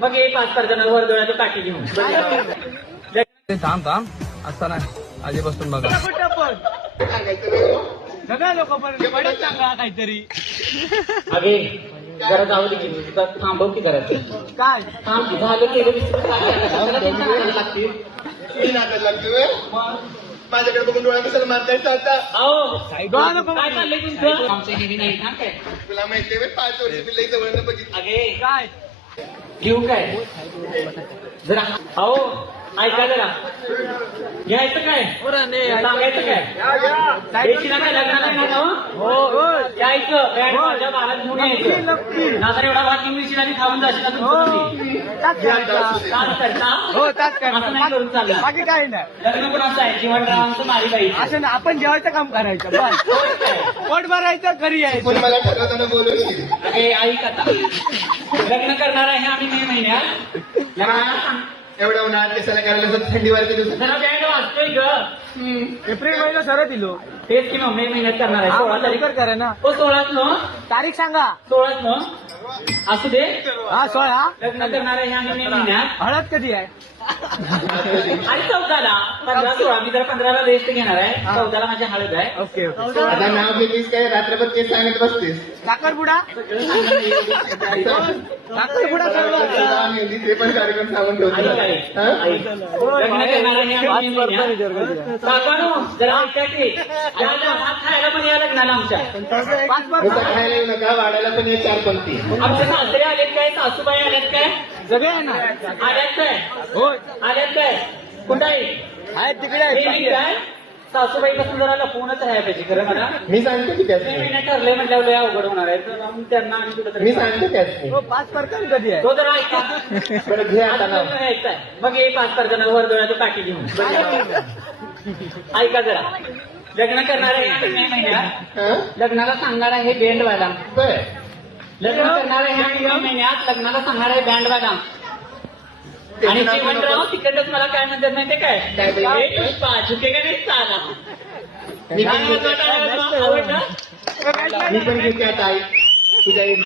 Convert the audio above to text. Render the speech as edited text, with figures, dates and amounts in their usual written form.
मग हे 5 जण वर्दळाचं टाकी घेऊन थांब थांब असताना आधीपासून बघा सगळ्या लोक पण पडत सांगा काहीतरी. अगे जरा जाऊ दे की तुझं थांबव की करायचं काय थांब की झालं केलं लागतील माझ्याकडे बघून डोळ्या कशाला मारतायचं आता? काय चाललंय तुमचं आमचं हे नाही ना काय तुला माहितीये 5 वर्ष मी लई जवळ बघितलं. अगे काय घेऊ काय जरा अहो ऐका जरा घ्यायचं काय सांगायचं काय देशीला काय लग्नाला येणार ना हो? यायचं बँड माझ्या बाळात घेऊन यायचं नागर एवढा भात इंग्लिशीला खाऊन जाशील ना तास करता हो तास असं नाही करून चाललं बाकी काही नाही. लग्न कोणाचं आहे जीवनरावांचं मारी बाई असं ना आपण जेवायचं काम करायचं बस. पोट भरायचं घरी यायचं. पण मला ठरवताना बोलवली. अगे ऐक आता लग्न करणार आहे आम्ही मे महिन्यात लग्नाला सांग एवढा उन्हाळ्यात केसाला करायला जर थंडी वाजते दिवसात. जरा बँड वाजतोय ग एप्रिल महिना सरळ दिलो. तेच की मग मे महिन्यात करणार आहे 16 तारीख करा ना. हो 16च न तारीख सांगा. 16च न असू दे हा 16. लग्न करणार आहे आम्ही मे महिन्यात हळद कधी आहे? आणि 14ला 15 16 मी जरा 15ला रेस्ट घेणार आहे 14ला माझी हळद आहे ओके ओके. आता नाव घेतलीस काय रात्रभर केस सांगत बसतेस. साखरपुडा साखरपुडा सर्व ते पण कार्यक्रम सांगून ठेवतो. लग्न करणार आहे आम्ही मे महिन्यात काकानो जरा ऐका की या भात खायला पण या लग्नाला आमच्या 5 खायला येऊ नका वाढायला पण एक 4 पंक्ती. आमचे सासरे आलेत काय सासूबाई आल्यात काय सगळे आहे ना. आल्यात काय होय आल्यात काय कुठं आहे आहेत तिकडे हे आहेत. काय सासूबाई पासून जरा लपवूनच राहायला पाहिजे खरं मला मी सांगतो की त्याच मे महिन्यात ठरलंय म्हटल्यावर लय अवघड होणार आहे तर मग त्यांना आणि कुठं मी सांगतो त्याच हो 5 तारखेला कधी आहे? तो जरा ऐका बरं घे आता आता नाव. लग्न यायचं आहे. मग हे 5 जण वर्दळाचं टाकी घेऊन ऐका जरा लग्न करणार आहे आम्ही मे महिन्यात हं? लग्नाला सांगणार आहे बँडवाला बर लग्न करणार आहे आम्ही मे महिन्यात लग्नाला सांगणार आहे बँडवाला आणि जीवनराव तिकडच मला काय म्हणतात माहितीये काय काय हे पुष्पा झुकेगा नाही साला मी पण आवडलं मी पण घेते आता आई तुझ्या